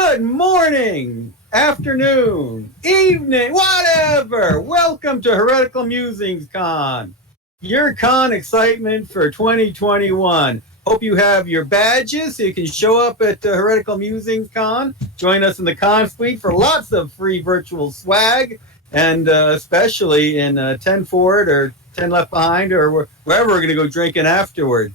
Good morning, afternoon, evening, whatever. Welcome to Heretical Musings Con, your con excitement for 2021. Hope you have your badges so you can show up at Heretical Musings Con. Join us in the con suite for lots of free virtual swag, and especially in 10 Forward or 10 Left Behind or wherever we're going to go drinking afterward.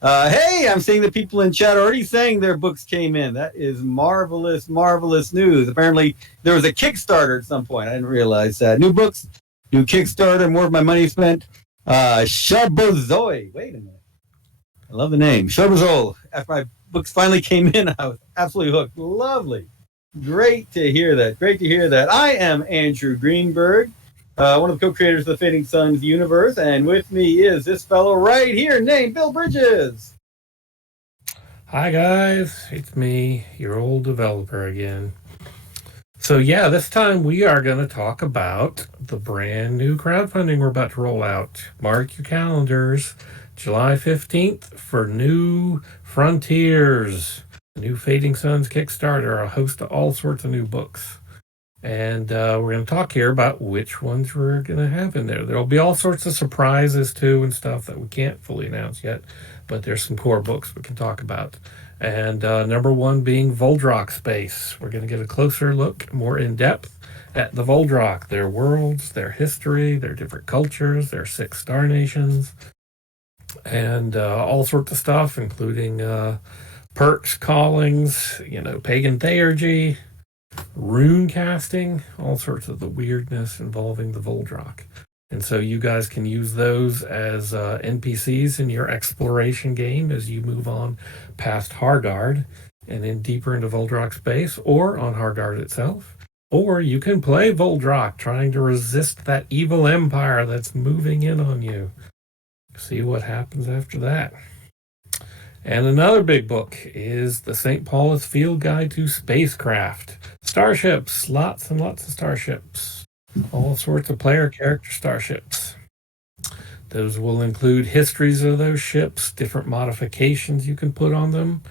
Hey, I'm seeing the people in chat already saying their books came in. That is marvelous, marvelous news. Apparently, there was a Kickstarter at some point. I didn't realize that. New books, new Kickstarter, more of my money spent. Shabozoi. Wait a minute. I love the name. Shabozoi. After my books finally came in, I was absolutely hooked. Lovely. Great to hear that. Great to hear that. I am Andrew Greenberg, one of the co-creators of the Fading Suns universe, and with me is this fellow right here named Bill Bridges. Hi guys, it's me, your old developer again. So yeah, this time we are going to talk about the brand new crowdfunding we're about to roll out. Mark your calendars, July 15th for New Frontiers, the new Fading Suns Kickstarter, a host of all sorts of new books. And we're going to talk here about which ones we're going to have in there. There'll be all sorts of surprises too and stuff that we can't fully announce yet, but there's some core books we can talk about. And number one being Voldrak Space. We're going to get a closer look, more in depth at the Voldrak, their worlds, their history, their different cultures, their 6 star nations, and all sorts of stuff, including perks, callings, pagan theurgy, rune casting, all sorts of the weirdness involving the Voldrak. And so you guys can use those as NPCs in your exploration game as you move on past Hargard and then deeper into Voldrak space or on Hargard itself. Or you can play Voldrak trying to resist that evil empire that's moving in on you. See what happens after that. And another big book is the St. Paul's Field Guide to Spacecraft. Starships, lots and lots of starships. All sorts of player character starships. Those will include histories of those ships, different modifications you can put on them,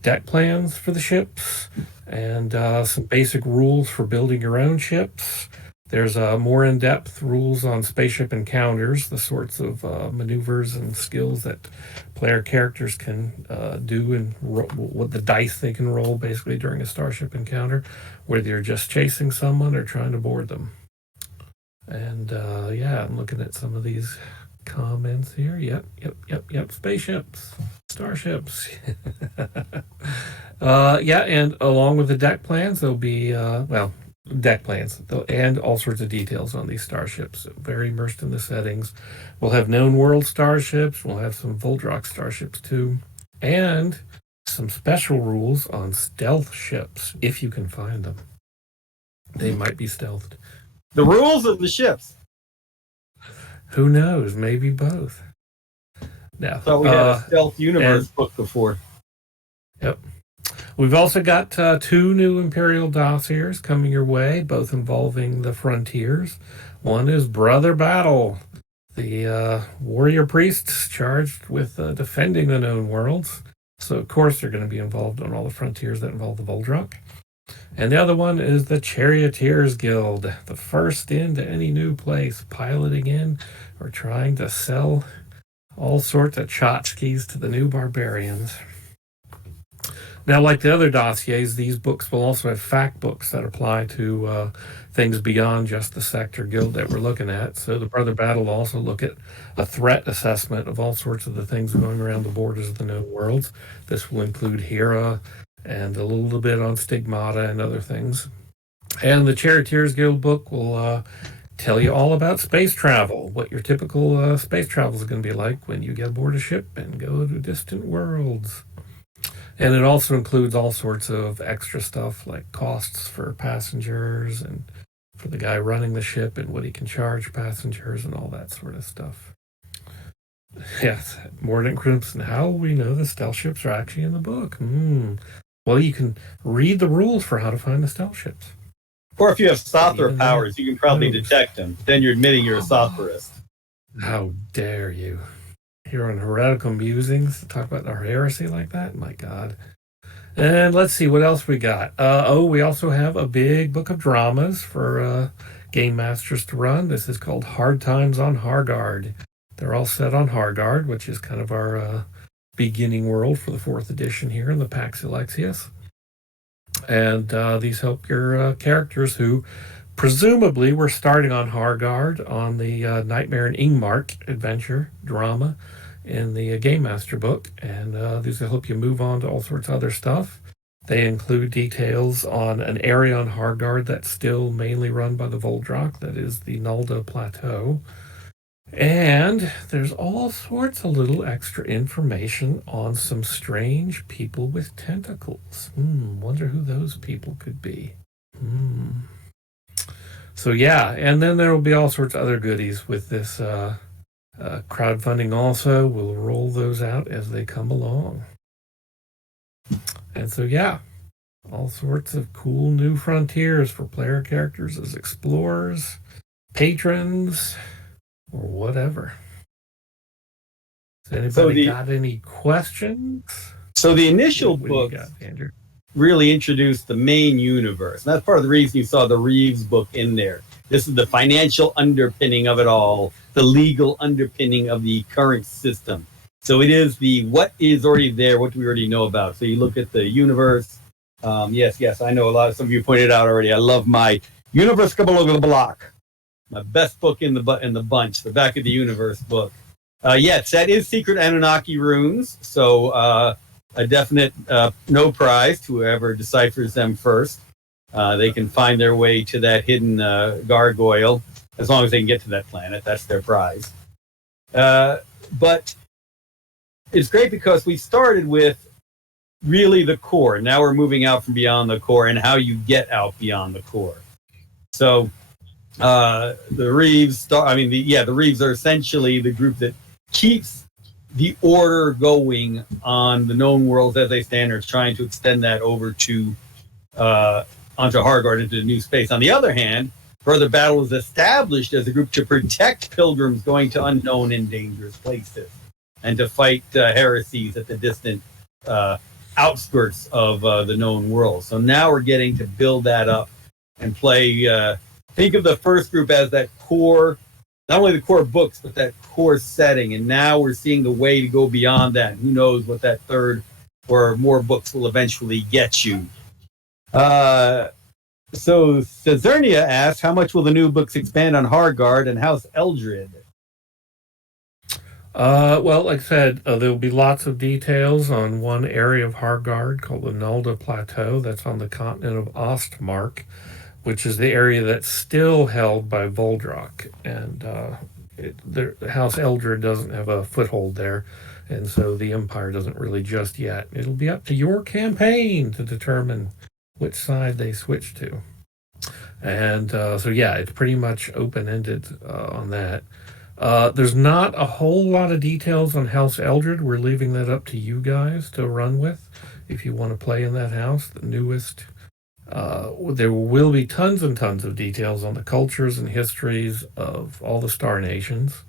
deck plans for the ships, and some basic rules for building your own ships. There's more in-depth rules on spaceship encounters, the sorts of maneuvers and skills that player characters can do and what the dice they can roll basically during a starship encounter, whether you're just chasing someone or trying to board them. And yeah, I'm looking at some of these comments here. Yep. Spaceships, starships. Yeah, and along with the deck plans, there'll be, deck plans and all sorts of details on these starships. Very immersed in the settings. We'll have known world starships. We'll have some Voldrak starships too, and some special rules on stealth ships if you can find them. They might be stealthed. The rules of the ships. Who knows? Maybe both. Now, thought we had a stealth universe book before. Yep. We've also got 2 new Imperial dossiers coming your way, both involving the frontiers. One is Brother Battle, the warrior priests charged with defending the known worlds. So, of course, they're going to be involved on all the frontiers that involve the Voldrak. And the other one is the Charioteers Guild, the first into any new place, piloting in or trying to sell all sorts of tchotchkes to the new barbarians. Now, like the other dossiers, these books will also have fact books that apply to things beyond just the sector guild that we're looking at. So the Brother Battle will also look at a threat assessment of all sorts of the things going around the borders of the known worlds. This will include Hera and a little bit on Stigmata and other things. And the Charioteers Guild book will tell you all about space travel, what your typical space travel is going to be like when you get aboard a ship and go to distant worlds. And it also includes all sorts of extra stuff like costs for passengers and for the guy running the ship and what he can charge passengers and all that sort of stuff. Yes, Mordant Crimson. How will we know the stealth ships are actually in the book? Well, you can read the rules for how to find the stealth ships. Or if you have Sothra powers, you can probably detect them. Then you're admitting you're a Sothrist. How dare you? Here on Heretical Musings to talk about our heresy like that? My God. And let's see what else we got. We also have a big book of dramas for game masters to run. This is called Hard Times on Hargard. They're all set on Hargard, which is kind of our beginning world for the 4th edition here in the Pax Alexius. And these help your characters who presumably were starting on Hargard on the Nightmare in Ingmark adventure drama in the Game Master book. And these will help you move on to all sorts of other stuff. They include details on an area on Hargard that's still mainly run by the Voldrak, that is the Nulda Plateau. And there's all sorts of little extra information on some strange people with tentacles. Wonder who those people could be. So yeah, and then there will be all sorts of other goodies with this crowdfunding also. We'll roll those out as they come along. And so yeah, all sorts of cool new frontiers for player characters as explorers, patrons, or whatever. Has anybody got any questions? So the initial book really introduced the main universe. And that's part of the reason you saw the Reeves book in there. This is the financial underpinning of it all, the legal underpinning of the current system. So it is the what is already there, what do we already know about. So you look at the universe. Yes, I know some of you pointed out already. I love my Universe Block. My best book in the bunch, the Back of the Universe book. Yes, that is Secret Anunnaki runes. So a definite no prize to whoever deciphers them first. They can find their way to that hidden gargoyle as long as they can get to that planet. That's their prize. But it's great because we started with really the core. Now we're moving out from beyond the core and how you get out beyond the core. So the Reeves, the Reeves are essentially the group that keeps the order going on the known worlds as they stand. Are trying to extend that over to onto Hargard, into the new space. On the other hand, Brother Battle is established as a group to protect pilgrims going to unknown and dangerous places and to fight heresies at the distant outskirts of the known world. So now we're getting to build that up and play. Think of the first group as that core, not only the core books, but that core setting. And now we're seeing the way to go beyond that. Who knows what that third or more books will eventually get you. So Cezernia asks, how much will the new books expand on Hargard and House Eldred? Well, like I said, there will be lots of details on one area of Hargard called the Nulda Plateau. That's on the continent of Ostmark, which is the area that's still held by Voldrak. And House Eldred doesn't have a foothold there, and so the Empire doesn't really just yet. It'll be up to your campaign to determine which side they switch to. And it's pretty much open-ended on that. There's not a whole lot of details on House Eldred. We're leaving that up to you guys to run with if you want to play in that house, the newest. There will be tons and tons of details on the cultures and histories of all the Star Nations.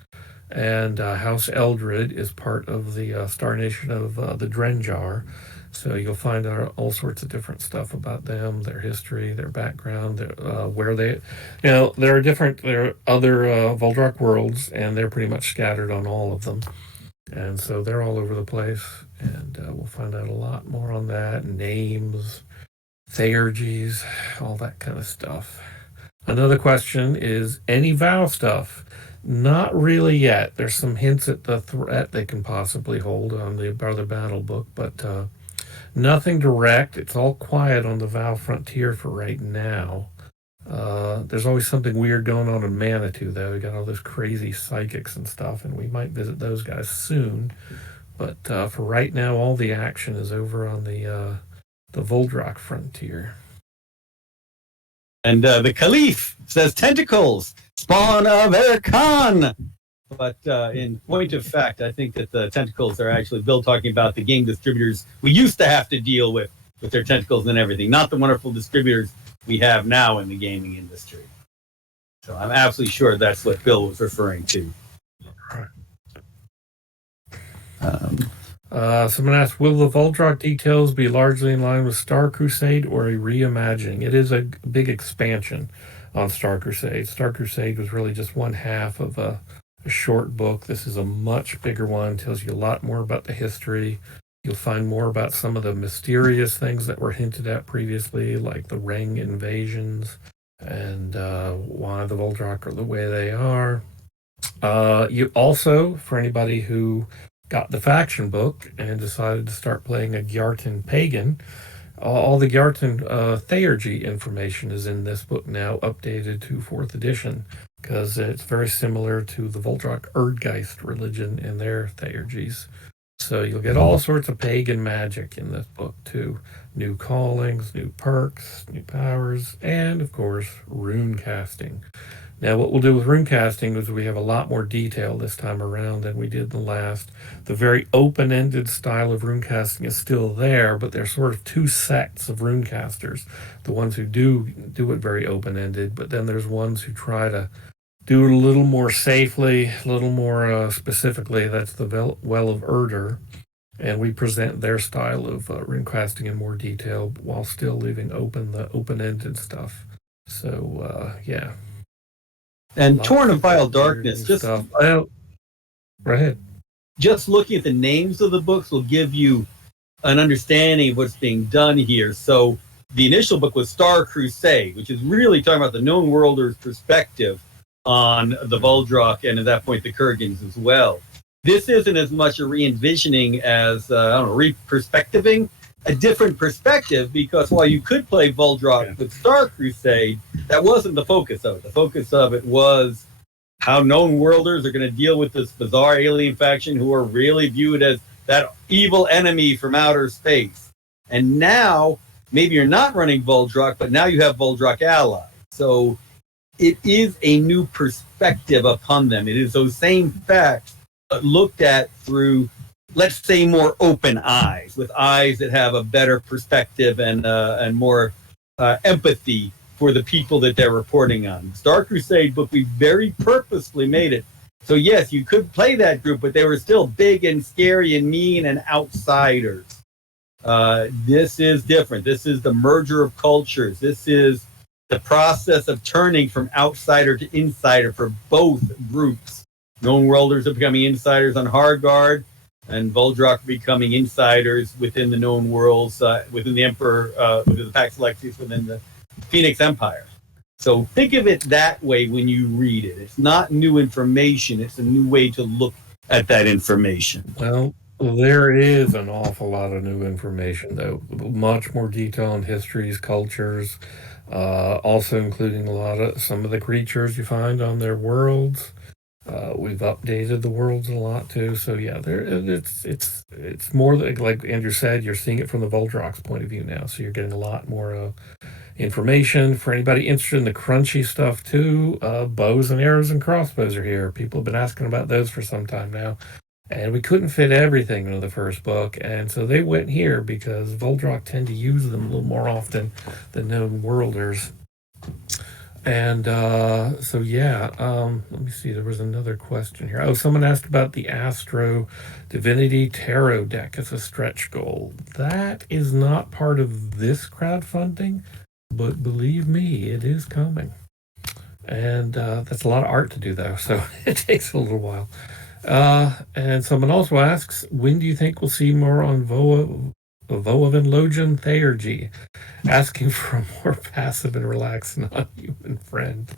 And House Eldred is part of the Star Nation of the Drenjar. So you'll find out all sorts of different stuff about them, their history, their background, where they, there are other Voldrak worlds, and they're pretty much scattered on all of them. And so they're all over the place, and we'll find out a lot more on that, names, theurgies, all that kind of stuff. Another question is, any vow stuff? Not really yet. There's some hints at the threat they can possibly hold on the Brother Battle book, but nothing direct. It's all quiet on the Vow frontier for right now. There's always something weird going on in Manitou, though. We got all those crazy psychics and stuff, and we might visit those guys soon. But for right now, all the action is over on the Voldrak frontier. And the Caliph says tentacles, spawn of Erkan. But in point of fact, I think that the tentacles are actually Bill talking about the game distributors we used to have to deal with their tentacles and everything, not the wonderful distributors we have now in the gaming industry. So I'm absolutely sure that's what Bill was referring to. Someone asked, will the Voldrock details be largely in line with Star Crusade or a reimagining? It is a big expansion on Star Crusade. Star Crusade was really just one half of a short book. This is a much bigger one, tells you a lot more about the history. You'll find more about some of the mysterious things that were hinted at previously, like the Ring invasions and why the Voldrock are the way they are. You also, for anybody who got the faction book and decided to start playing a Gyartan pagan, all the Gyartan theurgy information is in this book now, updated to 4th edition, because it's very similar to the Voldrock Erdgeist religion and their theurgies. So you'll get all sorts of pagan magic in this book too. New callings, new perks, new powers, and of course, rune casting. Now, what we'll do with rune casting is we have a lot more detail this time around than we did the last. The very open-ended style of rune casting is still there, but there's sort of two sects of rune casters. The ones who do it very open-ended, but then there's ones who try to do it a little more safely, a little more specifically. That's the Well of Erder. And we present their style of rune casting in more detail while still leaving open the open-ended stuff. So, yeah. And Torn of Vile Darkness, just go ahead. Just looking at the names of the books will give you an understanding of what's being done here. So the initial book was Star Crusade, which is really talking about the known worlder's perspective on the Voldrock and at that point the Kurgans as well. This isn't as much a re-envisioning as, re-perspectiving, a different perspective, because while you could play Voldrock with Star Crusade, that wasn't the focus of it. The focus of it was how known worlders are going to deal with this bizarre alien faction who are really viewed as that evil enemy from outer space. And now, maybe you're not running Voldrock, but now you have Voldrock allies. So it is a new perspective upon them. It is those same facts, but looked at through, let's say, more open eyes, with eyes that have a better perspective and more empathy for the people that they're reporting on. Star Crusade book, we very purposefully made it. So yes, you could play that group, but they were still big and scary and mean and outsiders. This is different. This is the merger of cultures. This is the process of turning from outsider to insider for both groups. Known worlders are becoming insiders on Hargard, and Voldrock becoming insiders within the known worlds, within the Emperor, within the Pax Alexius, within the Phoenix Empire. So think of it that way when you read it. It's not new information. It's a new way to look at that information. Well, there is an awful lot of new information, though. Much more detail on histories, cultures, also including some of the creatures you find on their worlds. We've updated the worlds a lot too, so yeah, it's more like Andrew said. You're seeing it from the Voldrock's point of view now, so you're getting a lot more information. For anybody interested in the crunchy stuff too, bows and arrows and crossbows are here. People have been asking about those for some time now, and we couldn't fit everything into the first book, and so they went here because Voldrock tend to use them a little more often than known worlders. And so, yeah, let me see. There was another question here. Oh, someone asked about the Astro Divinity Tarot deck as a stretch goal. That is not part of this crowdfunding, but believe me, it is coming. And that's a lot of art to do, though, so it takes a little while. And someone also asks, when do you think we'll see more on Voavin Logian Theurgy, asking for a more passive and relaxed non-human friend?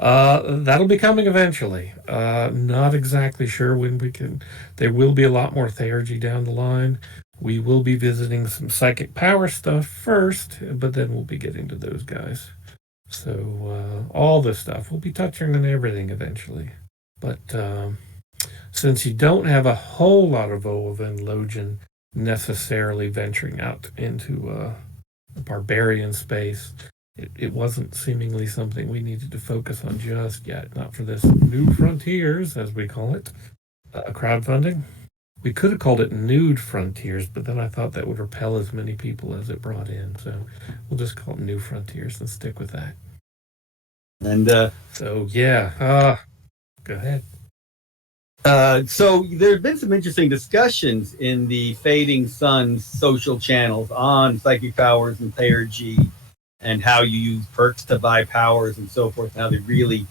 That'll be coming eventually. Not exactly sure when we can. There will be a lot more Theurgy down the line. We will be visiting some psychic power stuff first, but then we'll be getting to those guys. So all this stuff, we'll be touching on everything eventually. But since you don't have a whole lot of Voavin Logian necessarily venturing out into barbarian space, it wasn't seemingly something we needed to focus on just yet, not for this New Frontiers, as we call it, crowdfunding. We could have called it Nude Frontiers, but then I thought that would repel as many people as it brought in, so we'll just call it New Frontiers and stick with that. And so yeah, go ahead. So there's been some interesting discussions in the Fading Suns social channels on psychic powers and theurgy and how you use perks to buy powers and so forth, and how they really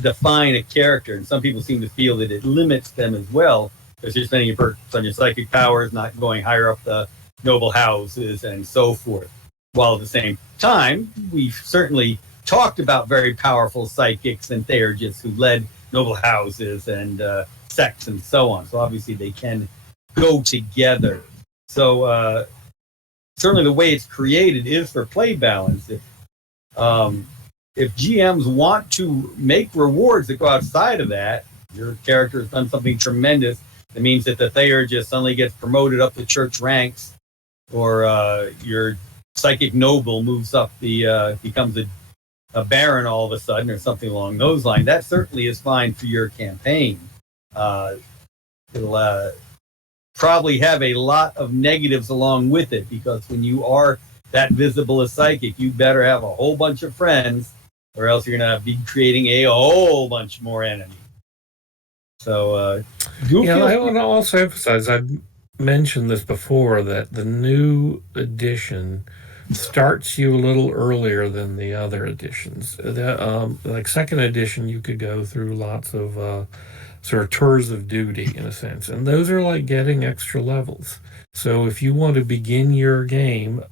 define a character. And some people seem to feel that it limits them as well, because you're spending your perks on your psychic powers, not going higher up the noble houses and so forth. While at the same time, we've certainly talked about very powerful psychics and theurgists who led noble houses and sects and so on. So obviously they can go together. So certainly the way it's created is for play balance. If GMs want to make rewards that go outside of that, your character has done something tremendous. That means that the theurgist suddenly gets promoted up the church ranks, or your psychic noble moves up becomes a baron all of a sudden, or something along those lines. That certainly is fine for your campaign. It'll probably have a lot of negatives along with it, because when you are that visible as psychic, you better have a whole bunch of friends, or else you're going to be creating a whole bunch more enemies. So, I want to also emphasize, I've mentioned this before, that the new edition starts you a little earlier than the other editions. Like second edition, you could go through lots of sort of tours of duty, in a sense, and those are like getting extra levels. So if you want to begin your game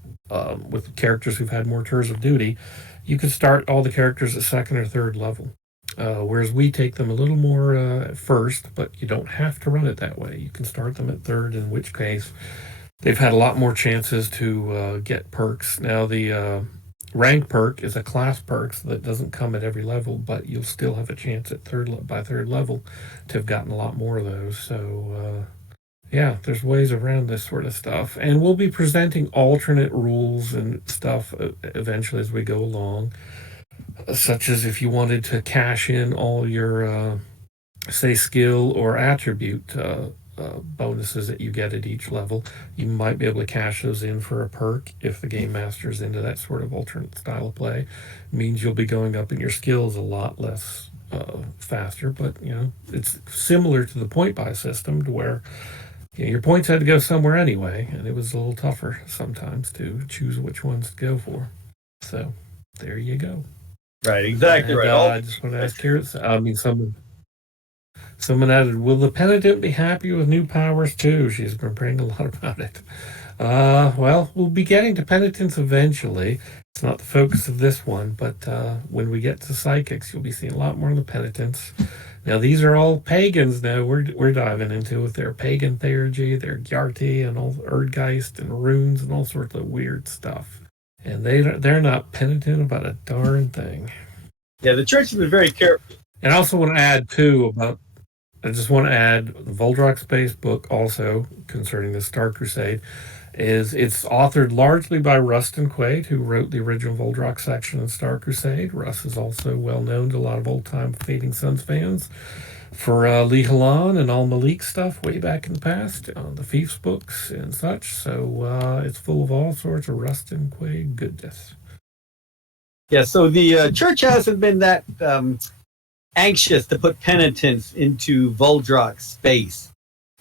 with characters who've had more tours of duty, you could start all the characters at second or third level. Whereas we take them a little more at first, but you don't have to run it that way. You can start them at third, in which case they've had a lot more chances to get perks. Now, the rank perk is a class perk, so that doesn't come at every level, but you'll still have a chance at third level to have gotten a lot more of those. So, there's ways around this sort of stuff. And we'll be presenting alternate rules and stuff eventually as we go along, such as if you wanted to cash in all your, say, skill or attribute bonuses that you get at each level, you might be able to cash those in for a perk if the game master's into that sort of alternate style of play. It means you'll be going up in your skills a lot less faster, but it's similar to the point buy system, to where your points had to go somewhere anyway, and it was a little tougher sometimes to choose which ones to go for. So there you go. Right, exactly right. I just want to ask here, someone added, will the penitent be happy with new powers too? She's been praying a lot about it. Well, we'll be getting to penitents eventually. It's not the focus of this one, but when we get to psychics, you'll be seeing a lot more of the penitents. Now, these are all pagans now we're diving into with their pagan theurgy, their Gyarti, and all Erdgeist and runes and all sorts of weird stuff. And they're not penitent about a darn thing. Yeah, the church has been very careful. And I also want to add, too, I just want to add, the Voldrak Space book also concerning the Star Crusade it's authored largely by Rustin Quaid, who wrote the original Voldrak section in Star Crusade. Russ is also well known to a lot of old-time Fading Suns fans for Lee Halan and Al Malik stuff way back in the past, the Fiefs books and such. So it's full of all sorts of Rustin Quaid goodness. Yeah, so the church hasn't been that anxious to put penitents into Voldrak space.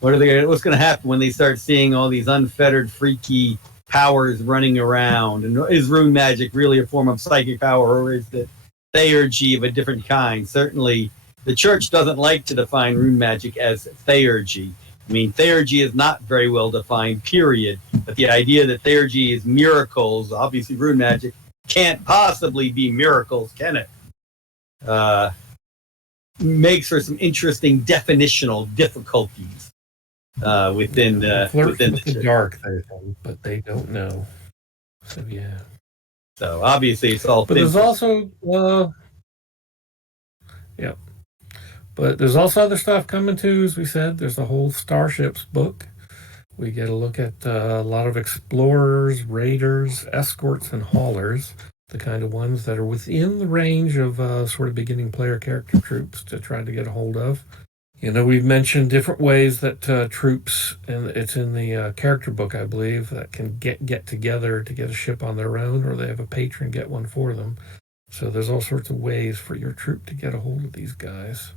What's going to happen when they start seeing all these unfettered, freaky powers running around? And is rune magic really a form of psychic power, or is it theurgy of a different kind? Certainly, the church doesn't like to define rune magic as theurgy. I mean, theurgy is not very well defined, period. But the idea that theurgy is miracles, obviously rune magic can't possibly be miracles, can it? Makes for some interesting definitional difficulties within the dark, but they don't know. So yeah. So obviously it's all. But there's also But there's also other stuff coming too, as we said. There's a whole Starships book. We get a look at a lot of explorers, raiders, escorts, and haulers, the kind of ones that are within the range of sort of beginning player character troops to try to get a hold of. We've mentioned different ways that troops, and it's in the character book, I believe, that can get together to get a ship on their own, or they have a patron get one for them. So there's all sorts of ways for your troop to get a hold of these guys.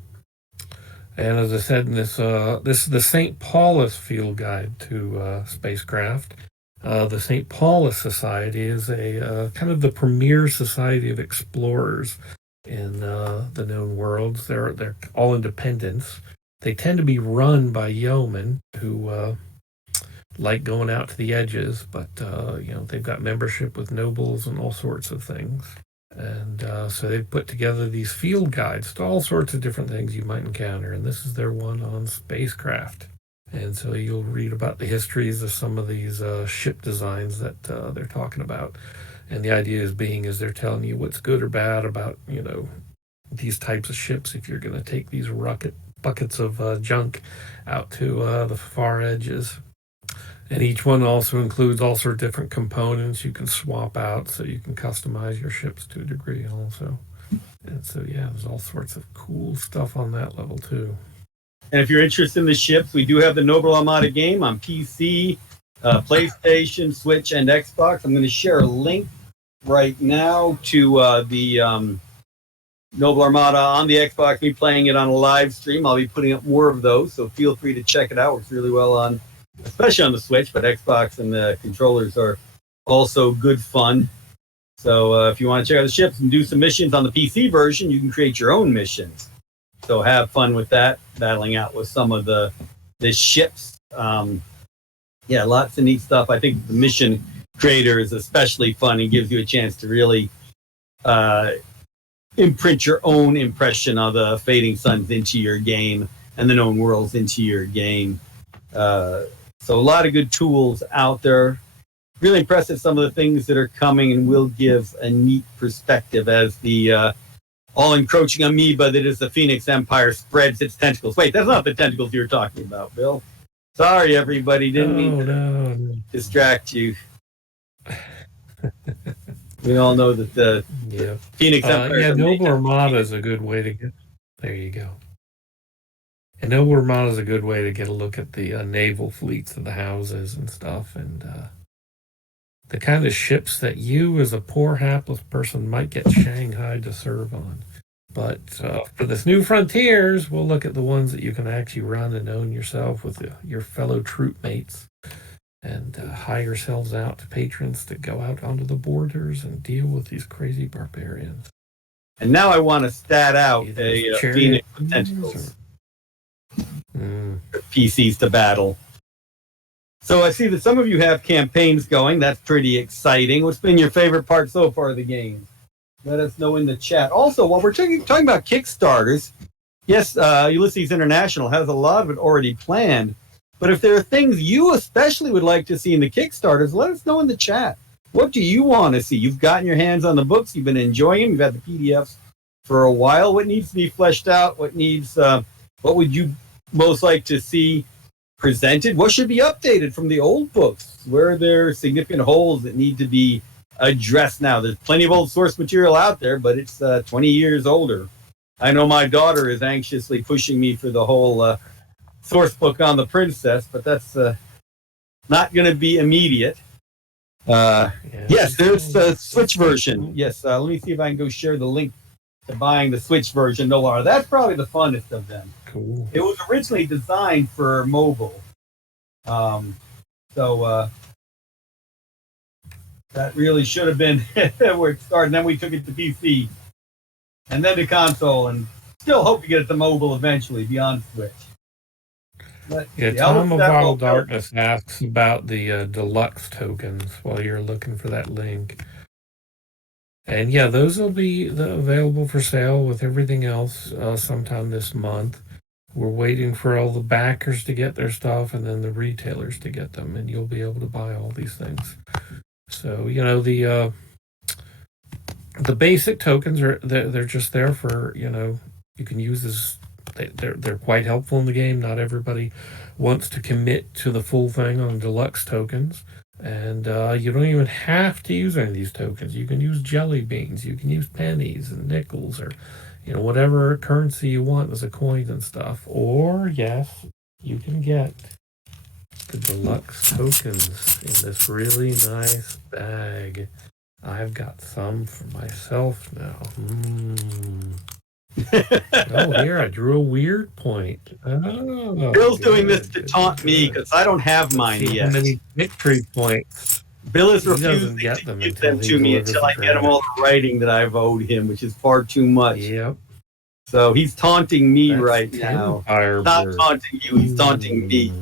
And as I said in this, this is the St. Paulus Field Guide to Spacecraft. The St. Paulus Society is a kind of the premier society of explorers in the known worlds. They're all independents. They tend to be run by yeomen who like going out to the edges, but they've got membership with nobles and all sorts of things. And so they've put together these field guides to all sorts of different things you might encounter. And this is their one on spacecraft. And so you'll read about the histories of some of these ship designs that they're talking about. And the idea is they're telling you what's good or bad about, these types of ships if you're going to take these buckets of junk out to the far edges. And each one also includes all sorts of different components you can swap out so you can customize your ships to a degree also. And so, there's all sorts of cool stuff on that level too. And if you're interested in the ships, we do have the Noble Armada game on PC, PlayStation, Switch, and Xbox. I'm going to share a link right now to the Noble Armada on the Xbox. Me playing it on a live stream. I'll be putting up more of those, so feel free to check it out. Works really well on, especially on the Switch, but Xbox and the controllers are also good fun. So if you want to check out the ships and do some missions on the PC version, you can create your own missions. So have fun with that, battling out with some of the ships. Lots of neat stuff. I think the mission creator is especially fun and gives you a chance to really imprint your own impression of the Fading Suns into your game and the known worlds into your game. So a lot of good tools out there. Really impressed at some of the things that are coming and will give a neat perspective as the all-encroaching amoeba that is the Phoenix Empire spreads its tentacles. Wait, that's not the tentacles you were talking about, Bill. Sorry, everybody. Didn't mean to distract you. We all know that the Phoenix Empire... Noble Armada is a good way to get... There you go. And Noble Armada is a good way to get a look at the naval fleets of the houses and stuff, and the kind of ships that you as a poor hapless person might get shanghaied to serve on. But for this new frontiers, we'll look at the ones that you can actually run and own yourself with your fellow troop mates, and hire yourselves out to patrons to go out onto the borders and deal with these crazy barbarians. And now I want to stat out a Phoenix with tentacles. PCs to battle. So I see that some of you have campaigns going. That's pretty exciting. What's been your favorite part so far of the game? Let us know in the chat. Also, while we're talking about Kickstarters, yes, Ulysses International has a lot of it already planned. But if there are things you especially would like to see in the Kickstarters, let us know in the chat. What do you want to see? You've gotten your hands on the books. You've been enjoying them. You've had the PDFs for a while. What needs to be fleshed out? What would you most like to see presented? What should be updated from the old books? Where are there significant holes that need to be addressed now? There's plenty of old source material out there, but it's 20 years older. I know my daughter is anxiously pushing me for the whole source book on the princess, but that's not going to be immediate. Yes, there's a Switch version. Yes, let me see if I can go share the link to buying the Switch version. No, Laura, that's probably the funnest of them. Cool. It was originally designed for mobile. So that really should have been where it started. And then we took it to PC and then to console, and still hope to get it to mobile eventually beyond Switch. Tom of Wild Darkness asks about the deluxe tokens while you're looking for that link. And those will be available for sale with everything else sometime this month. We're waiting for all the backers to get their stuff and then the retailers to get them, and you'll be able to buy all these things. So, the basic tokens they're just there for, you can use this. They're quite helpful in the game. Not everybody wants to commit to the full thing on deluxe tokens. And you don't even have to use any of these tokens. You can use jelly beans. You can use pennies and nickels, or whatever currency you want as a coin and stuff. Or yes, you can get the deluxe tokens in this really nice bag. I've got some for myself now. Oh, here I drew a weird point. Oh, Bill's doing this good, to good, taunt me good. because I don't have Let's mine see how yet. many victory points. Bill is He doesn't refusing get to them give until them he to me delivers until the I get him all draft. the writing that I've owed him, which is far too much. Yep. So he's taunting me That's right 10 now. Firebird. Not taunting you, he's taunting me.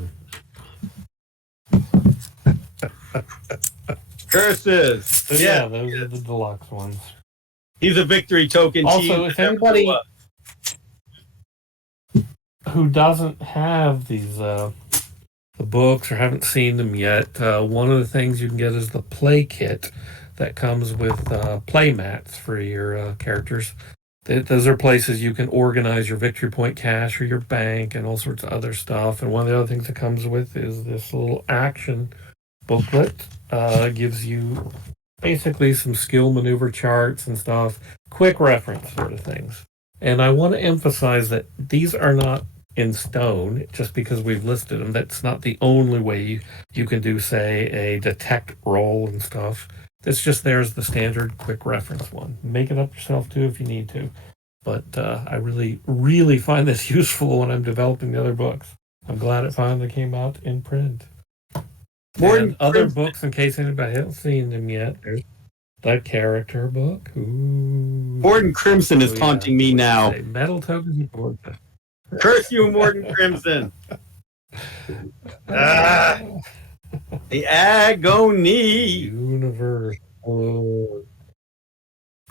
Curses. So yeah, those are the deluxe ones. He's a victory token. Also, if anybody who doesn't have these the books or haven't seen them yet, one of the things you can get is the play kit that comes with play mats for your characters. Those are places you can organize your victory point cash or your bank and all sorts of other stuff. And one of the other things it comes with is this little action booklet. Gives you basically some skill maneuver charts and stuff, quick reference sort of things. And I want to emphasize that these are not in stone just because we've listed them. That's not the only way you can do, say, a detect roll and stuff. It's just there's the standard quick reference one. Make it up yourself too if you need to. But I really, really find this useful when I'm developing the other books. I'm glad it finally came out in print. And other books, in case anybody hasn't seen them yet, there's the character book. Ooh. Morden Crimson is taunting me now. Metal tokens and board. Curse you, Morden Crimson. The agony. Universe.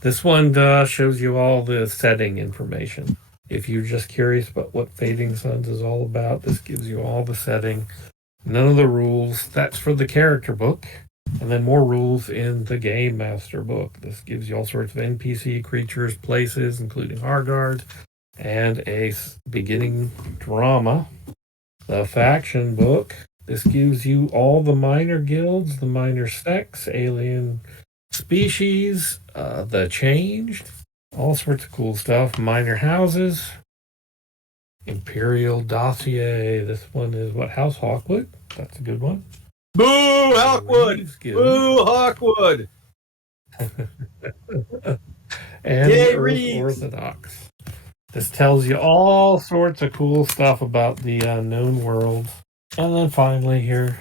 This one shows you all the setting information. If you're just curious about what Fading Suns is all about, this gives you all the setting. None of the rules. That's for the character book. And then more rules in the Game Master book. This gives you all sorts of NPC creatures, places, including Hargard, and a beginning drama. The faction book. This gives you all the minor guilds, the minor sects, alien species, the changed, all sorts of cool stuff. Minor houses. Imperial Dossier. This one is what? House Hawkwood. That's a good one. Boo, Hawkwood! Boo, Hawkwood! And Earth Orthodox. This tells you all sorts of cool stuff about the known worlds. And then finally here,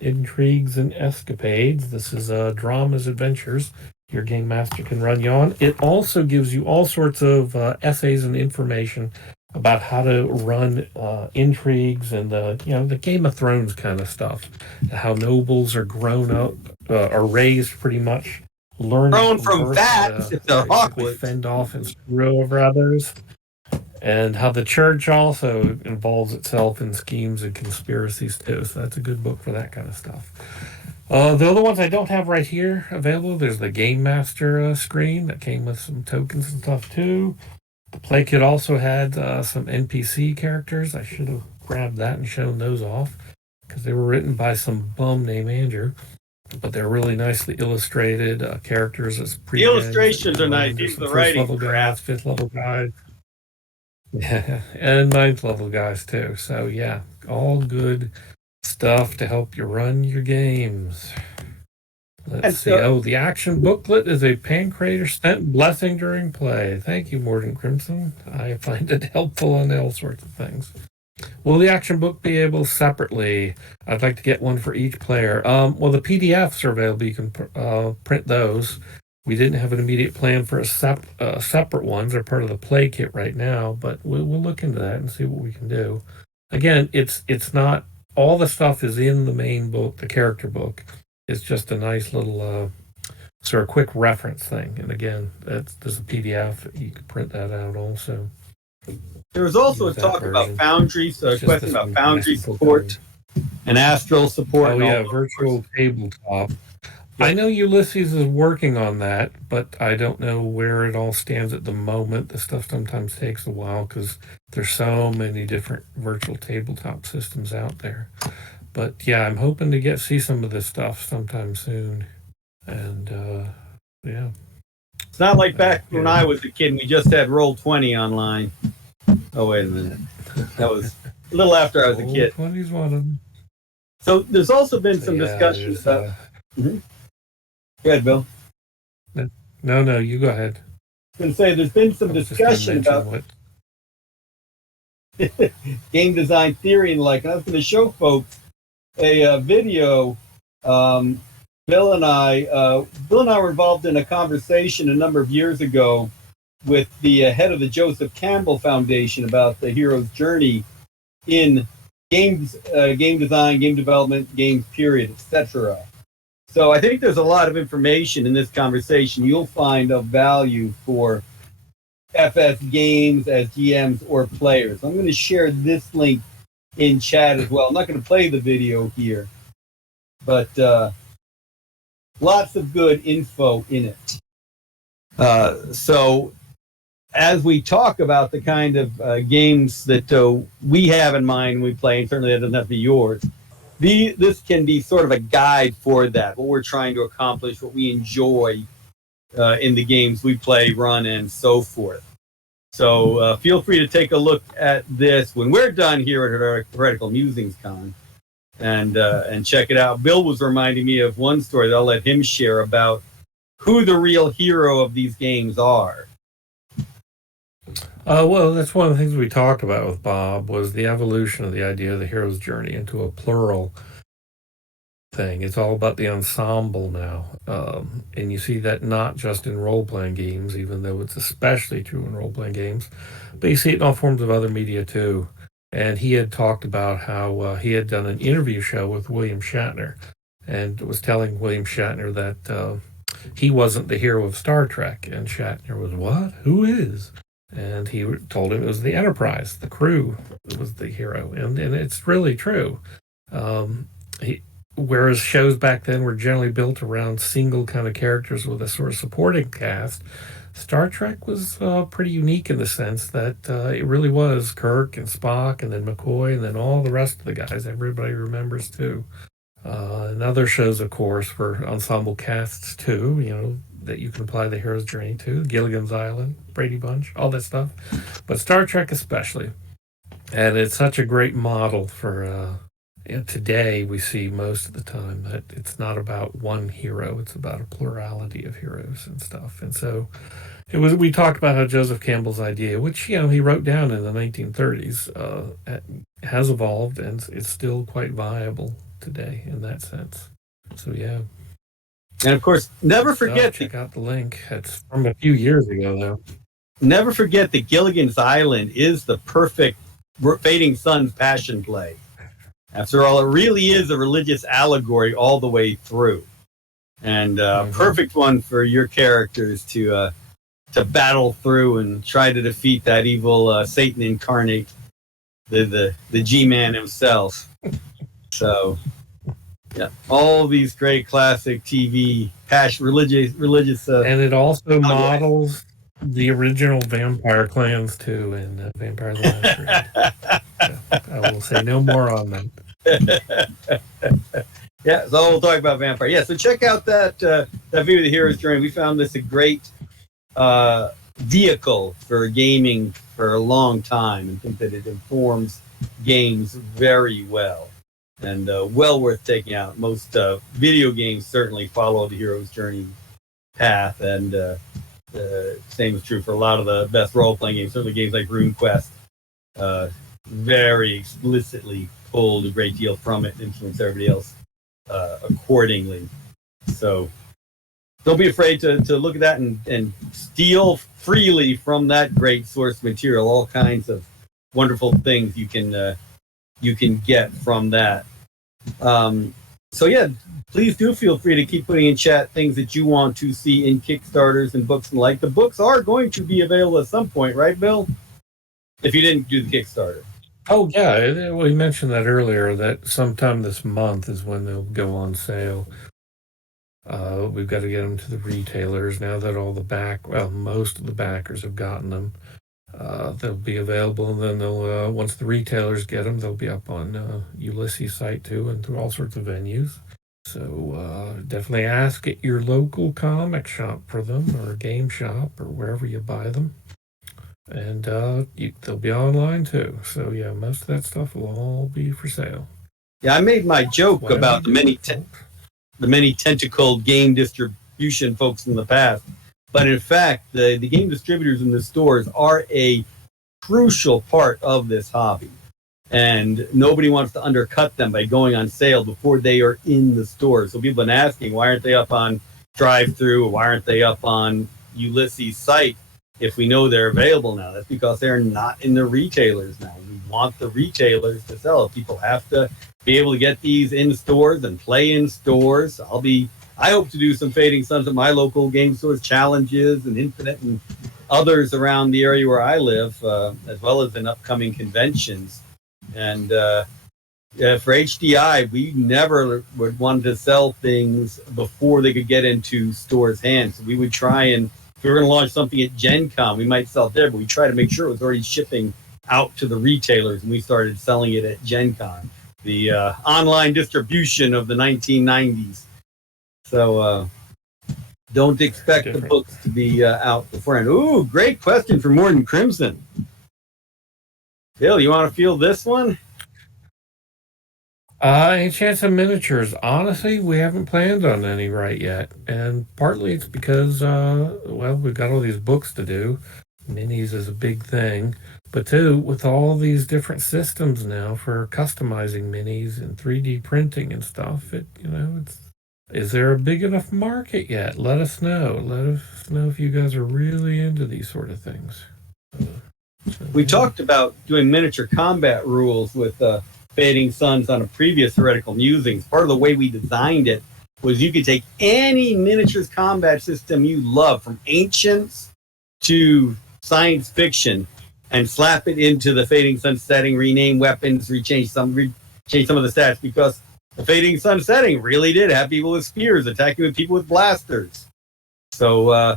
Intrigues and Escapades. This is Dramas Adventures your game master can run you on. It also gives you all sorts of essays and information about how to run intrigues and the Game of Thrones kind of stuff. How nobles are grown up, are raised pretty much, grown from vats if they're Hawkwood, fend off and screw over others. And how the church also involves itself in schemes and conspiracies too. So that's a good book for that kind of stuff. The other ones I don't have right here available, there's the Game Master screen that came with some tokens and stuff too. The play kit also had some NPC characters. I should have grabbed that and shown those off because they were written by some bum named Andrew. But they're really nicely illustrated characters. As the illustrations are nice. These are the writing. Level guys, 5th level guys. Yeah, and 9th level guys too. So yeah, all good stuff to help you run your games. Let's see. The action booklet is a pancreator stent blessing during play. Thank you, Morden Crimson. I find it helpful on all sorts of things. Will the action book be able separately? I'd like to get one for each player. Well, the PDFs are available. You can print those. We didn't have an immediate plan for a separate ones. They're part of the play kit right now, but we'll look into that and see what we can do. Again, it's not all the stuff is in the main book, the character book. It's just a nice little sort of quick reference thing. And again, there's a PDF. You can print that out also. There was also a talk about Foundry, so a question about Foundry support and Astro support. Oh, yeah, virtual tabletop. I know Ulysses is working on that, but I don't know where it all stands at the moment. The stuff sometimes takes a while because there's so many different virtual tabletop systems out there. But yeah, I'm hoping to see some of this stuff sometime soon. And yeah. It's not like back when I was a kid and we just had Roll20 online. Oh, wait a minute. That was a little after I was a kid. Roll20's one of them. So there's also been some discussions about... Go ahead, Bill. No, you go ahead. going to say there's been some I was just gonna discussion mention about what game design theory and like. And I was going to show folks a video. Bill and I were involved in a conversation a number of years ago with the head of the Joseph Campbell Foundation about the hero's journey in games, game design, game development, games period, etc. So I think there's a lot of information in this conversation you'll find of value for FS games as GMs or players. I'm going to share this link in chat as well. I'm not going to play the video here, but lots of good info in it. So as we talk about the kind of games that we have in mind when we play, and certainly that doesn't have to be yours, this can be sort of a guide for that, what we're trying to accomplish, what we enjoy in the games we play, run, and so forth. So feel free to take a look at this when we're done here at Heretical Musings Con and check it out. Bill was reminding me of one story that I'll let him share about who the real hero of these games are. Well, that's one of the things we talked about with Bob was the evolution of the idea of the hero's journey into a plural thing. It's all about the ensemble now. And you see that not just in role-playing games, even though it's especially true in role-playing games, but you see it in all forms of other media too. And he had talked about how he had done an interview show with William Shatner and was telling William Shatner that he wasn't the hero of Star Trek. And Shatner was, what? Who is? And he told him it was the Enterprise, the crew that was the hero. And it's really true. Whereas shows back then were generally built around single kind of characters with a sort of supporting cast, Star Trek was pretty unique in the sense that it really was Kirk and Spock and then McCoy and then all the rest of the guys everybody remembers too. And other shows, of course, were ensemble casts too, you know, that you can apply the hero's journey to, Gilligan's Island, Brady Bunch, all that stuff. But Star Trek especially. And it's such a great model for today we see most of the time that it's not about one hero, it's about a plurality of heroes and stuff. And so we talked about how Joseph Campbell's idea, which, you know, he wrote down in the 1930s, has evolved and it's still quite viable today in that sense. So, yeah. And of course, never forget. Check out the link. It's from a few years ago, though. Never forget that Gilligan's Island is the perfect Fading Suns passion play. After all, it really is a religious allegory all the way through. And perfect one for your characters to battle through and try to defeat that evil Satan incarnate, the G-Man himself. So, yeah, all these great classic TV religious. And it also models the original vampire clans too in Vampire the Masquerade. I will say no more on that. Yeah, so we'll talk about vampire. Yeah, so check out that video of the hero's journey. We found this a great vehicle for gaming for a long time, and think that it informs games very well, and well worth taking out. Most video games certainly follow the hero's journey path, and same is true for a lot of the best role-playing games. Certainly games like RuneQuest very explicitly pulled a great deal from it and influenced everybody else accordingly. So don't be afraid to look at that and steal freely from that great source material. All kinds of wonderful things you can get from that. So yeah, please do feel free to keep putting in chat things that you want to see in Kickstarters and books and like. The books are going to be available at some point, right, Bill? If you didn't do the Kickstarter. Oh, yeah. We mentioned that earlier, that sometime this month is when they'll go on sale. We've got to get them to the retailers now that most of the backers have gotten them. They'll be available, and then they'll once the retailers get them, they'll be up on Ulysses' site too, and through all sorts of venues. So definitely ask at your local comic shop for them, or game shop, or wherever you buy them. And they'll be online too. So yeah, most of that stuff will all be for sale. Yeah, I made my joke about the many tentacled game distribution folks in the past. But in fact, the game distributors in the stores are a crucial part of this hobby. And nobody wants to undercut them by going on sale before they are in the store. So people have been asking, why aren't they up on drive-through? Or why aren't they up on Ulysses' site if we know they're available now? That's because they're not in the retailers now. We want the retailers to sell it. People have to be able to get these in stores and play in stores. I hope to do some Fading Suns at my local game stores, Challenges and Infinite and others around the area where I live, as well as in upcoming conventions. And for HDI, we never would want to sell things before they could get into stores' hands. So we would try and, if we were going to launch something at Gen Con, we might sell it there, but we try to make sure it was already shipping out to the retailers, and we started selling it at Gen Con, the online distribution of the 1990s. So don't expect the books to be out beforehand. Ooh, great question from Morton Crimson. Bill, you want to field this one? Any chance of miniatures? Honestly, we haven't planned on any right yet. And partly it's because, we've got all these books to do. Minis is a big thing. But two, with all these different systems now for customizing minis and 3D printing and stuff, is there a big enough market yet? Let us know. Let us know if you guys are really into these sort of things. We talked about doing miniature combat rules with Fading Suns on a previous Heretical Musings. Part of the way we designed it was you could take any miniatures combat system you love, from ancients to science fiction, and slap it into the Fading Sun setting, rename weapons, change some of the stats, because the Fading Sun setting really did have people with spears attacking with people with blasters. So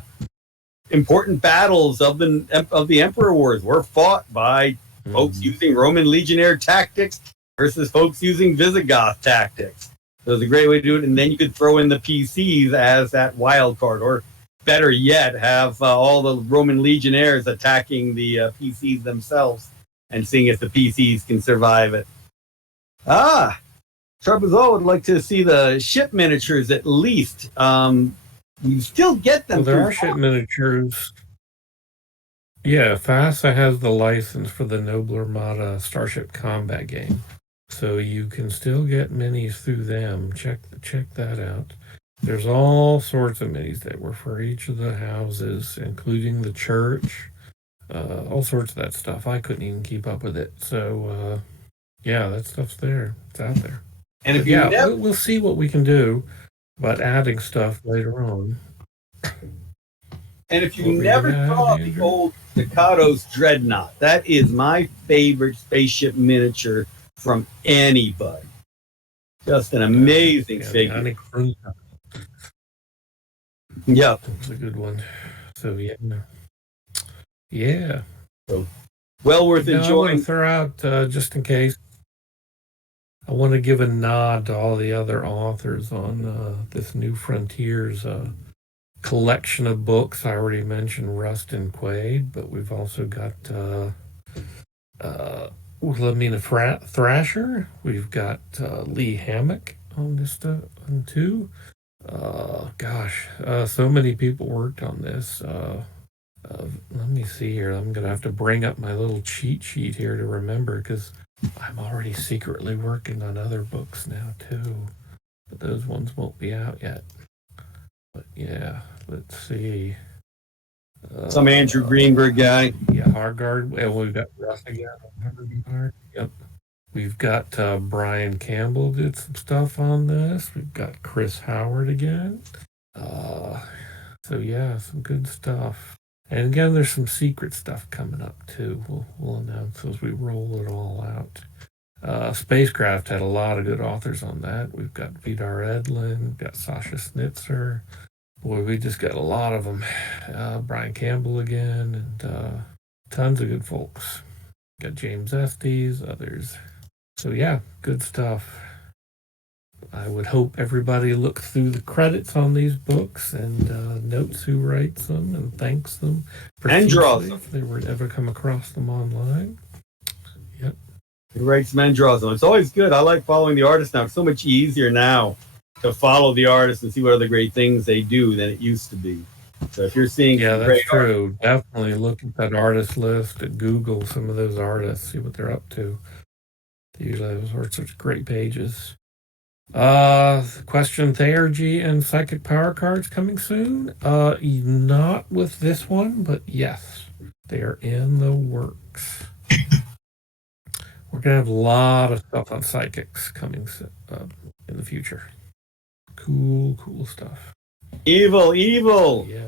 important battles of the Emperor Wars were fought by folks using Roman legionnaire tactics versus folks using Visigoth tactics. So it was a great way to do it. And then you could throw in the PCs as that wild card, or better yet, have all the Roman legionnaires attacking the PCs themselves and seeing if the PCs can survive it. Trapezal would like to see the ship miniatures at least. You still get them. Well, there are ship miniatures. Yeah, FASA has the license for the Noble Armada Starship combat game, so you can still get minis through them. Check that out. There's all sorts of minis that were for each of the houses, including the church. All sorts of that stuff. I couldn't even keep up with it. So, that stuff's there. It's out there. And if we'll see what we can do about adding stuff later on. And if you never saw the old Staccatos Dreadnought, that is my favorite spaceship miniature from anybody. Just an amazing figure. Yeah. That's a good one. So, yeah. So, well worth enjoying. I want to throw out, just in case, I want to give a nod to all the other authors on this New Frontiers collection of books. I already mentioned Rustin Quaid, but we've also got Wilhelmina Thrasher. We've got Lee Hammock on this stuff too. So many people worked on this. Let me see here. I'm going to have to bring up my little cheat sheet here to remember, because I'm already secretly working on other books now too, but those ones won't be out yet. But yeah, let's see. Some Andrew Greenberg guy. Yeah, Hargard. Well, we've got Russ again. Yep. We've got Brian Campbell did some stuff on this. We've got Chris Howard again. So yeah, some good stuff. And again, there's some secret stuff coming up too. We'll announce as we roll it all out. Spacecraft had a lot of good authors on that. We've got Vidar Edlin, we've got Sasha Snitzer. Boy, we just got a lot of them. Brian Campbell again, and tons of good folks. Got James Estes, others. So yeah, good stuff. I would hope everybody looks through the credits on these books and notes who writes them and thanks them. And draws them. If they were ever come across them online. Yep. Who writes them and draws them. It's always good. I like following the artists now. It's so much easier now to follow the artists and see what other great things they do than it used to be. So if you're seeing Yeah, some that's great art, true. Definitely look at that artist list and Google some of those artists, see what they're up to. They usually have all sorts of great pages. Question Theurgy and Psychic Power cards coming soon? Not with this one, but yes, they are in the works. We're gonna have a lot of stuff on psychics coming in the future. Cool stuff. evil. Yeah.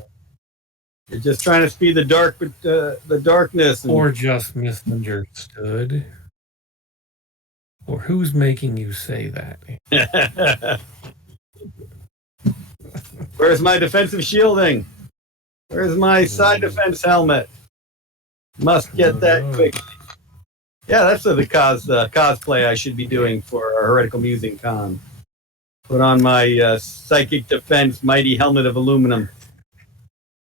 You're just trying to speed the darkness. Or just misunderstood. Or who's making you say that? Where's my defensive shielding? Where's my side defense helmet? Must get that quickly. Yeah, that's the cosplay I should be doing for our Heretical Musing Con. Put on my psychic defense mighty helmet of aluminum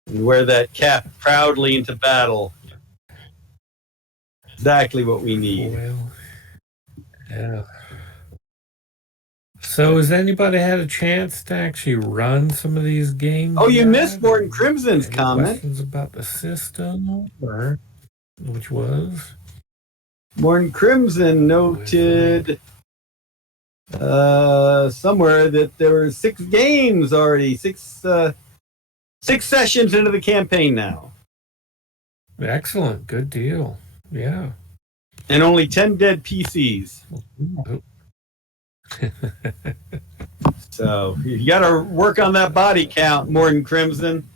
and wear that cap proudly into battle. Exactly what we need. Well, yeah. So has anybody had a chance to actually run some of these games? Oh, you missed Morton Crimson's comment. Questions about the system, or which was? Morton Crimson noted somewhere that there were 6 games already, 6 sessions into the campaign now. Excellent, good deal. Yeah. And only 10 dead PCs. So you got to work on that body count, Morton Crimson.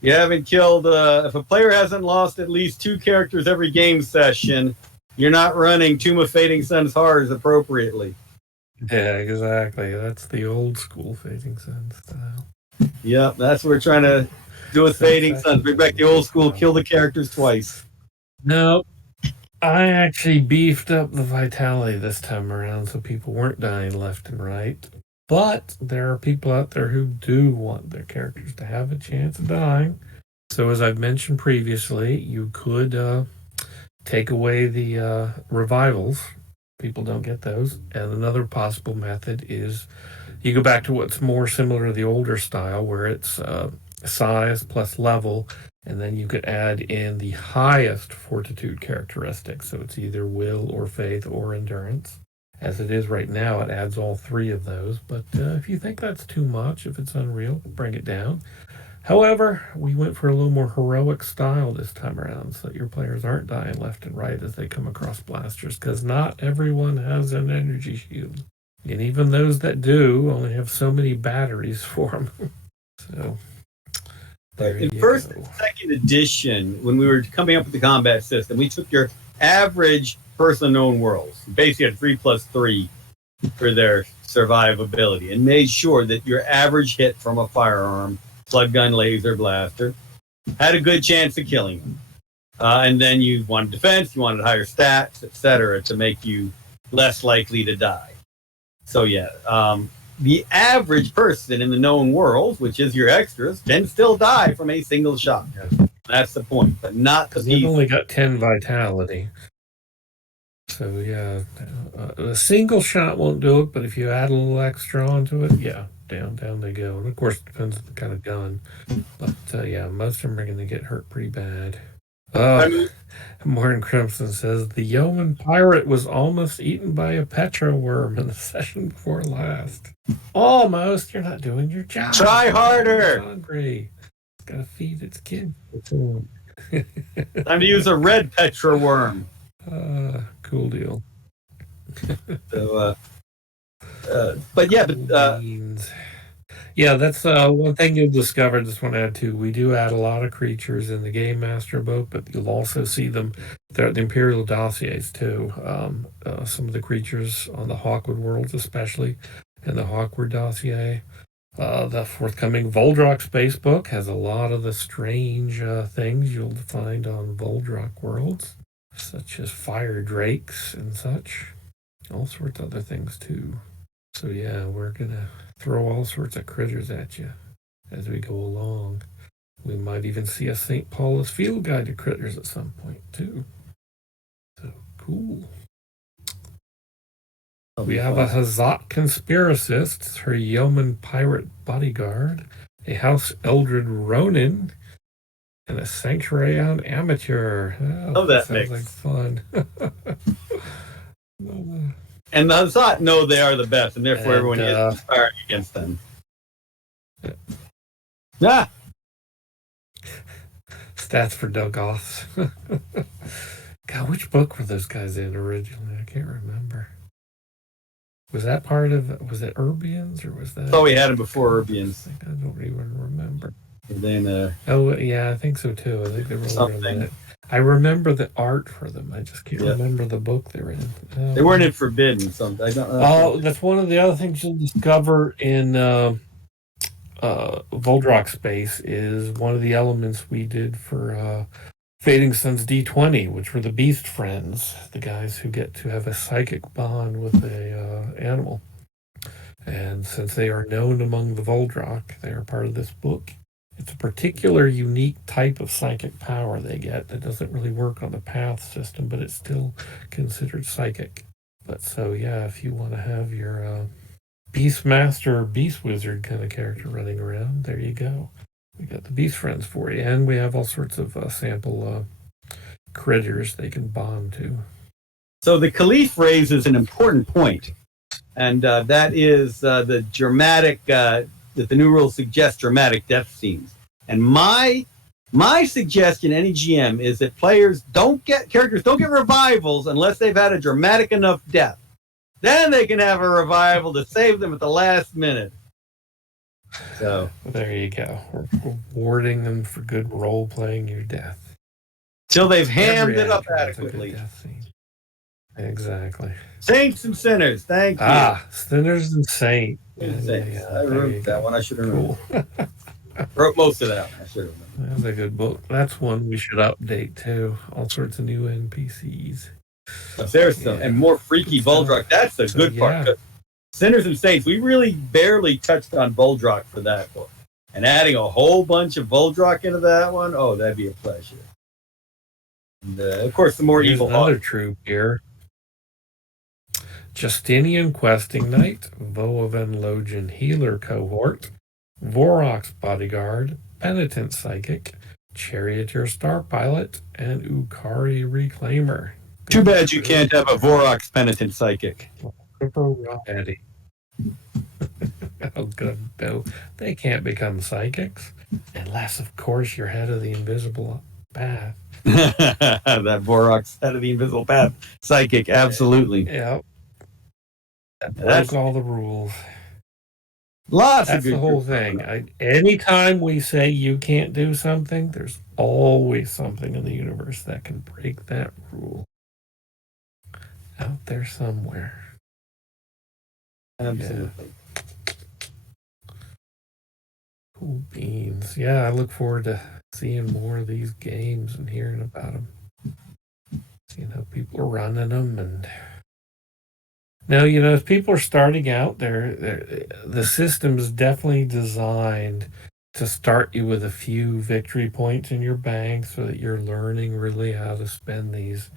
You haven't killed. If a player hasn't lost at least 2 characters every game session, you're not running Tomb of Fading Suns horrors appropriately. Yeah, exactly. That's the old school Fading Suns style. Yep, that's what we're trying to do with Fading Suns. Bring back the old school, kill the characters twice. No, I actually beefed up the vitality this time around so people weren't dying left and right. But there are people out there who do want their characters to have a chance of dying. So as I've mentioned previously, you could take away the revivals. People don't get those. And another possible method is you go back to what's more similar to the older style, where it's size plus level, and then you could add in the highest fortitude characteristics. So it's either will or faith or endurance. As it is right now, it adds all 3 of those. But if you think that's too much, if it's unreal, bring it down. However, we went for a little more heroic style this time around, so that your players aren't dying left and right as they come across blasters, because not everyone has an energy shield. And even those that do only have so many batteries for them. So, in first and second edition, when we were coming up with the combat system, we took your average person known worlds, basically had 3+3 for their survivability, and made sure that your average hit from a firearm, slug gun, laser, blaster, had a good chance of killing them. And then you wanted defense, you wanted higher stats, etc., to make you less likely to die. So yeah, the average person in the known world, which is your extras, can still die from a single shot. That's the point, but not the You've only got 10 vitality. So yeah, a single shot won't do it, but if you add a little extra onto it, yeah, down they go. And of course, it depends on the kind of gun. But yeah, most of them are going to get hurt pretty bad. Morton Crimson says the yeoman pirate was almost eaten by a petra worm in the session before last. Almost. You're not doing your job. Try harder. It's hungry. It's got to feed its kid. Time to use a red petra worm. Cool deal. So, but yeah, yeah, that's one thing you'll discover. Just want to add too. We do add a lot of creatures in the Game Master book, but you'll also see them. They're the Imperial dossiers too. Some of the creatures on the Hawkwood worlds, especially, and the Hawkwood dossier. The forthcoming Voldrock Space book has a lot of the strange things you'll find on Voldrock worlds, such as fire drakes and such. All sorts of other things too. So yeah, we're gonna throw all sorts of critters at you as we go along. We might even see a St. Paul's field guide to critters at some point too. So cool. We have a Hazat conspiracist, her yeoman pirate bodyguard, a House Eldred Ronin, and a Sanctuary on Amateur. Oh, that sounds mix. like fun. And the Hussat know they are the best, and therefore everyone is inspired against them. Yeah. Stats for Duggoths. God, which book were those guys in originally? I can't remember. Was that part of, was it Urbians, or was that? Oh, we had them before Urbians. I don't even remember. And then, oh, yeah, I think so too. I think they were something. in it. I remember the art for them. I just can't remember the book they were in. They weren't in Forbidden. Something. That's one of the other things you'll discover in Voldrock Space is one of the elements we did for Fading Suns D20, which were the Beast Friends, the guys who get to have a psychic bond with a animal. And since they are known among the Voldrock, they are part of this book. It's a particular unique type of psychic power they get that doesn't really work on the path system, but it's still considered psychic. But so, yeah, if you want to have your Beastmaster or Beast Wizard kind of character running around, there you go. We got the Beast Friends for you, and we have all sorts of sample critters they can bond to. So the Caliph raises an important point, and that is the dramatic, that the new rules suggest dramatic death scenes. And my suggestion, any GM, is that characters don't get revivals unless they've had a dramatic enough death. Then they can have a revival to save them at the last minute. So there you go. We're rewarding them for good role playing your death. Till they've hammed it up adequately. Death scene. Exactly. Saints and sinners. Thank you. Sinners and saints. I wrote that one. I should have remembered. Cool. Wrote most of that one. I should have remembered. That's a good book. That's one we should update too. All sorts of new NPCs. There's some and more freaky Voldrock. That's the good part. Sinners and Saints, we really barely touched on Voldrock for that book. And adding a whole bunch of Voldrock into that one, oh, that'd be a pleasure. And of course, the more Here's evil another troop here. Justinian Questing Knight, Voaven Logian Healer Cohort, Vorok's Bodyguard, Penitent Psychic, Charioteer Star Pilot, and Ukari Reclaimer. Too bad you can't have a Vorok's Penitent Psychic. Eddie. Oh, good. No, they can't become psychics. Unless, of course, you're head of the invisible path. That Vorok's head of the invisible path. Psychic, absolutely. Yeah. That's all the rules. That's the whole thing. Anytime we say you can't do something, there's always something in the universe that can break that rule. Out there somewhere. Absolutely. Yeah. Cool beans. Yeah, I look forward to seeing more of these games and hearing about them. Seeing how people are running them. And now, as people are starting out, the system is definitely designed to start you with a few victory points in your bank so that you're learning really how to spend these.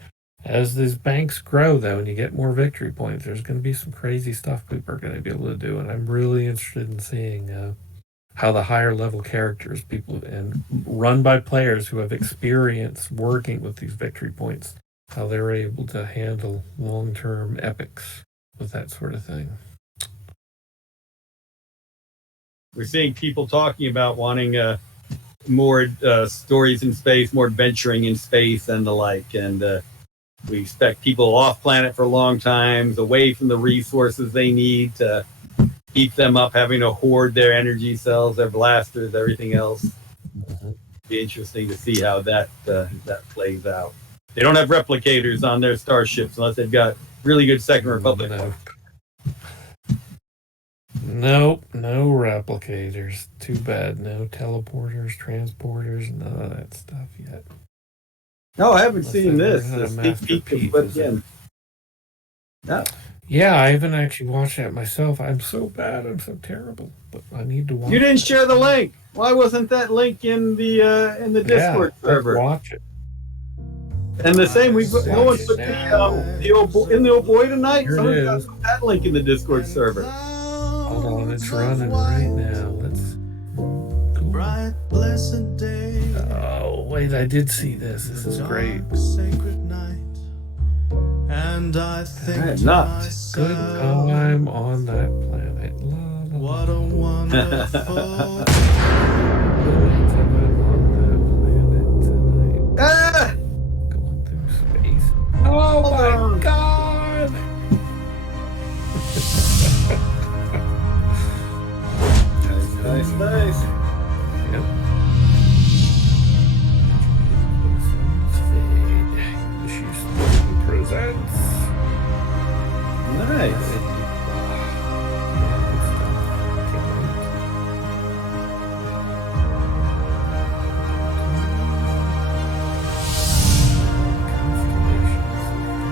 As these banks grow, though, and you get more victory points, there's going to be some crazy stuff people are going to be able to do. And I'm really interested in seeing how the higher level characters, and run by players who have experience working with these victory points, how they're able to handle long-term epics with that sort of thing. We're seeing people talking about wanting more stories in space, more adventuring in space and the like. And we expect people off planet for long times, away from the resources they need to keep them up, having to hoard their energy cells, their blasters, everything else. Mm-hmm. Be interesting to see how that plays out. They don't have replicators on their starships unless they've got really good Second Republic. Nope, no replicators. Too bad. No teleporters, transporters, none of that stuff yet. No, I haven't seen this. The sneak peek of in. No. Yeah, I haven't actually watched that myself. I'm so bad. I'm so terrible. But I need to watch. You didn't share the link. Why wasn't that link in the Discord server? Watch it. And the same, no one put in the Old Boy tonight. Here Someone it got is. that link in the Discord server. Hold on, it's running right now. Let's bright, blessed day. Oh, wait, I did see this. This is great. Sacred night. And I think I have to not. myself, Good time on that planet. La, la, la. what a wonderful Good time on that planet tonight. Ah! Going through space. Oh my God! Nice. Yep. Suns fade. She's presents. Nice.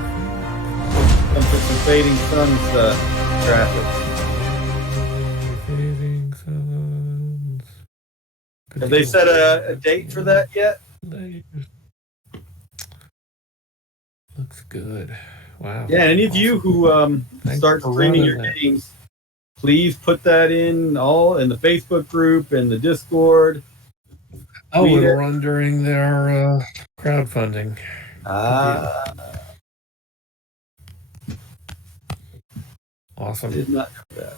Come put some Fading Suns graphics. Fading Suns. Good Have they deal. set a date for that yet? Looks good. Wow. Yeah, any of you who Thanks start for streaming running your that. games, please put that in all in the Facebook group and the Discord. Oh, Read it'll it. run during their crowdfunding. Awesome. Did not know that.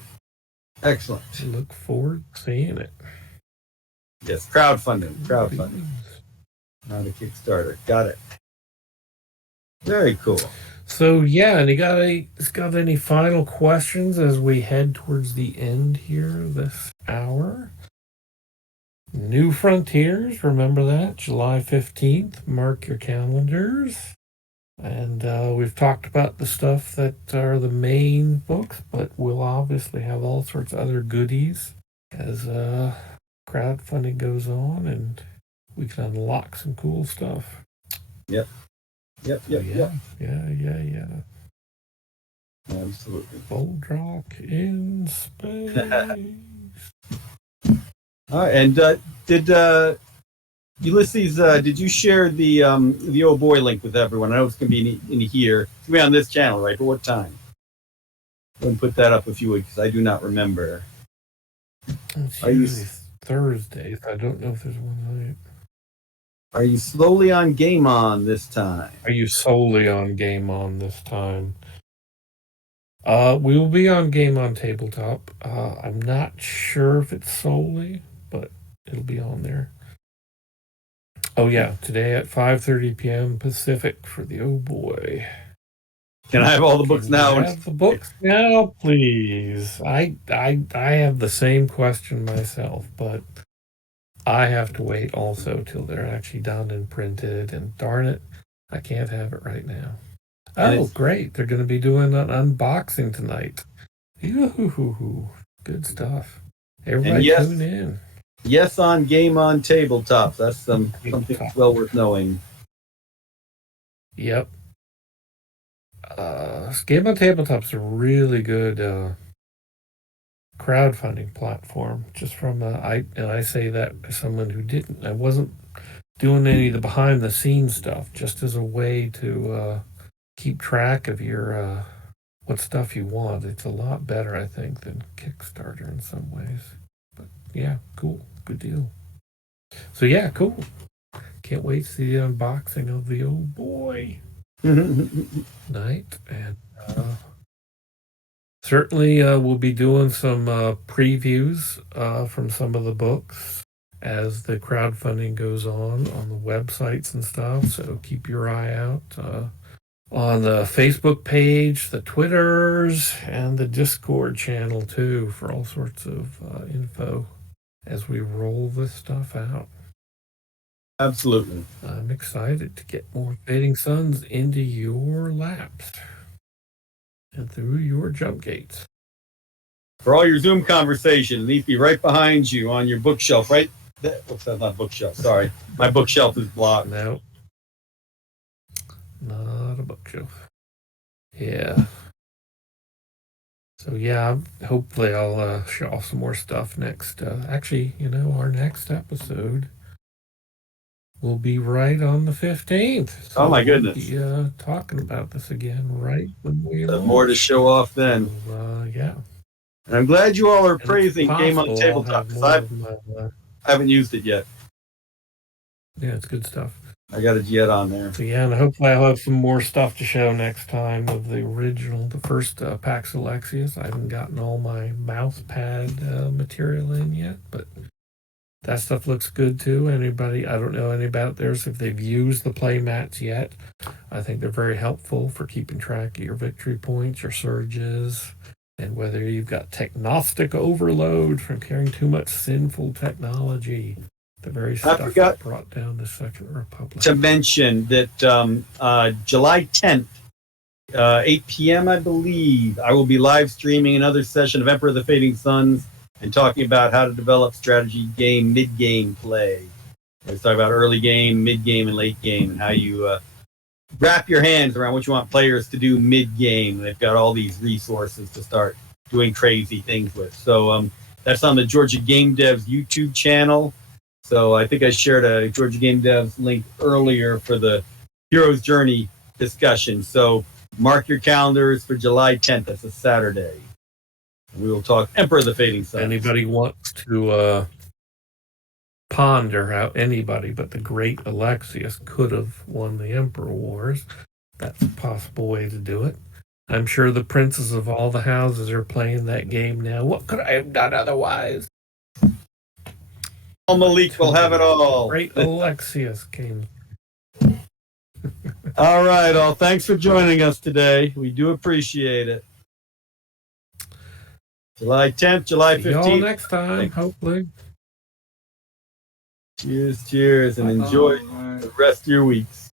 Excellent. Look forward to seeing it. Yes, crowdfunding, not a Kickstarter. Got it. Very cool. So yeah, and you got any final questions as we head towards the end here this hour? New Frontiers, remember that, July 15th. Mark your calendars. And we've talked about the stuff that are the main books, but we'll obviously have all sorts of other goodies as crowdfunding goes on, and we can unlock some cool stuff. Yep. Yeah. Absolutely. Bold rock in space. All right, and did Ulysses? Did you share the oh boy link with everyone? I know it's gonna be in here. It's gonna be on this channel, right? But what time? Go and put that up if you would, because I do not remember. It's Are you- usually Thursdays. I don't know if there's one night. Are you slowly on Game On this time? Are you solely on Game On this time? We will be on GameOnTabletop. I'm not sure if it's solely, but it'll be on there. Oh yeah, today at 5:30 p.m. Pacific for the oh boy. Can I have all the books Can now? we have the books now, please. I have the same question myself, but I have to wait also till they're actually done and printed, and darn it, I can't have it right now. Oh, great. They're going to be doing an unboxing tonight. Yoo-hoo-hoo-hoo. Good stuff. Everybody tune in. Yes, on Game On Tabletop. That's something well worth knowing. Yep. Game on Tabletop's a really good crowdfunding platform. Just from I say that as someone who I wasn't doing any of the behind the scenes stuff, just as a way to keep track of your what stuff you want. It's a lot better, I think, than Kickstarter in some ways. But yeah, cool, good deal. So yeah, cool. Can't wait to see the unboxing of the old boy night, and certainly we'll be doing some previews from some of the books as the crowdfunding goes on the websites and stuff. So keep your eye out on the Facebook page, the Twitters, and the Discord channel too for all sorts of info as we roll this stuff out. Absolutely. I'm excited to get more Fading Suns into your laps and through your jump gates. For all your Zoom conversation, it needs to be right behind you on your bookshelf, right? That's not bookshelf, sorry. My bookshelf is blocked. No. Not a bookshelf. Yeah. So yeah, hopefully I'll show off some more stuff next. Actually, our next episode will be right on the 15th. So Oh my goodness. We'll be talking about this again right when we More to show off then. So, yeah. And I'm glad you all are And praising it's Game on possible Tabletop, I'll have because more of my, I haven't used it yet. Yeah, it's good stuff. I got a jet on there. So yeah, and hopefully I'll have some more stuff to show next time of the original, the first Pax Alexius. I haven't gotten all my mouse pad material in yet, but that stuff looks good too. Anybody, I don't know any about theirs if they've used the play mats yet. I think they're very helpful for keeping track of your victory points, your surges, and whether you've got technostic overload from carrying too much sinful technology. The very stuff that brought down the Second Republic. To mention that July 10th, 8 p.m., I believe, I will be live streaming another session of Emperor of the Fading Suns and talking about how to develop strategy game, mid-game play. Let's talk about early game, mid-game, and late game, and how you wrap your hands around what you want players to do mid-game. They've got all these resources to start doing crazy things with. So that's on the Georgia Game Devs YouTube channel. So I think I shared a Georgia Game Devs link earlier for the Hero's Journey discussion. So mark your calendars for July 10th. That's a Saturday. And we will talk Emperor of the Fading Suns. Anybody wants to ponder how anybody but the great Alexius could have won the Emperor Wars, that's a possible way to do it. I'm sure the princes of all the houses are playing that game now. What could I have done otherwise? Malik will have it all. Great Alexius came. All right, all. Thanks for joining us today. We do appreciate it. July 10th, July 15th. See y'all next time, hopefully. Cheers, cheers, and enjoy the rest of your weeks.